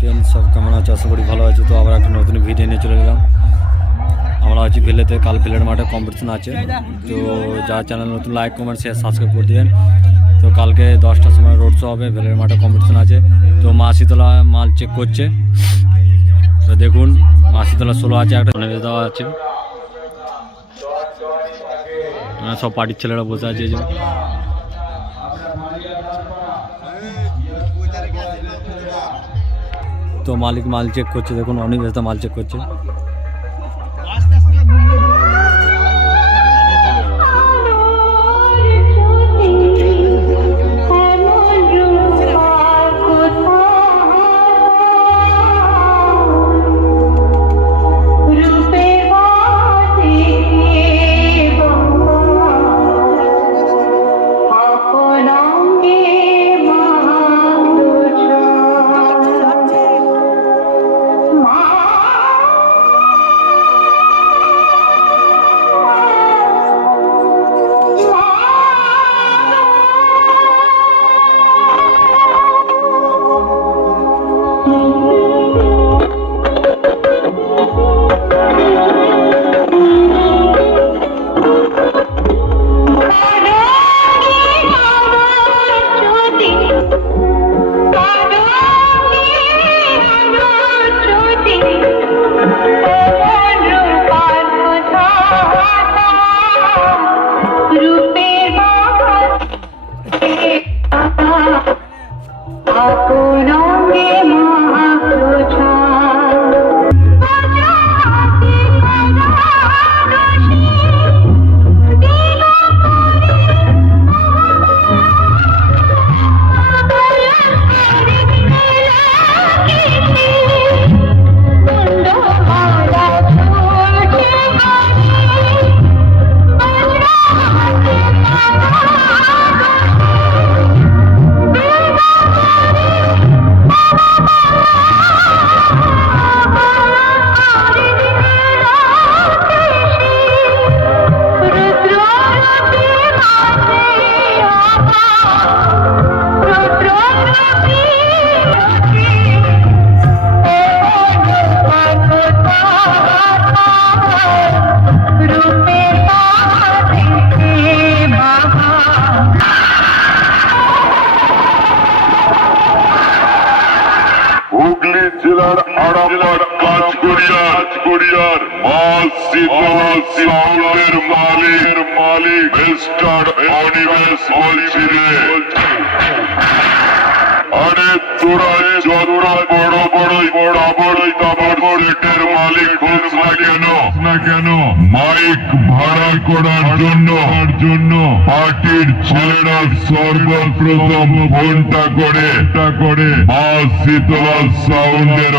Friends, সব কেমন আছে? আশা করি ভালো আছে। তো আবার একটা নতুন ভিডিও নিয়ে চলে গেলাম। আমরা আছি ভেলেতে। কাল ভেলের মাঠে কম্পিটিশন আছে। তো যারা চ্যানেল নতুন, লাইক কমেন্ট শেয়ার সাবস্ক্রাইব করে দেবেন। তো কালকে 10টার সময় রোড শো হবে, ভেলের মাঠে কম্পিটিশন আছে। তো মা শীতলা মাল চেক করছে। তো দেখুন, মা শীতলা 16 আছে, একটা দেওয়া আছে। সব পার্টির ছেলেরা বসে আছে। এই যে তো মালিক মাল চেক করছে। দেখুন, অনিমেষদা মাল চেক করছে। হুগলি জেলার আরামবাগ কাঁচগড়িয়ার মা শীতলা সাউন্ডের মালিক মিস্টার অনিমেষ বলছি রে। আরে তোরা যত বড়ই দাবড় সেটের মালিক হোস না কেন মাইক ভাড়া করার জন্য পার্টির ছেলেরা সর্বপ্রথম ফোনটা করে মা শীতলা সাউন্ডের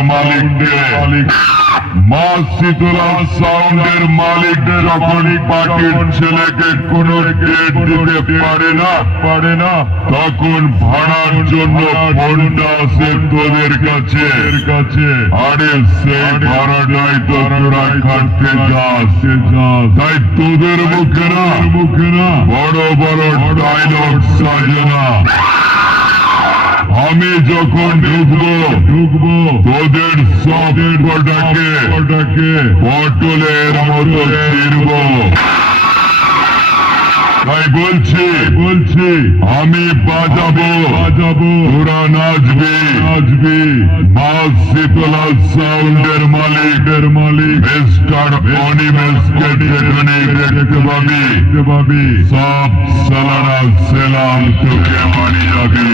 মা শীতলা সাউন্ডের মালিকদের যখনই পার্টির ছেলেকে কোনো ডেট দিতে পারে না তখন ভাড়ার জন্য ফোনটা আসে তোদের কাছে। আরে সেই ভাড়াটাই তো তোরা খাটতে যাস। তাই তোদের মুখে না বড় ডায়লগ সাজনা। আমি যখন ঢুকবো তোদের সব কটাকে পটলের মতো ছিড়বো। তাই বলছি আমি বাজাবো তোরা নাচবি। মা শীতলা সাউন্ডের মালিক মিস্টার অনিমেষকে যেখানে দেখতে পাবি সব সালানা সেলাম তোকে মানি যাবি।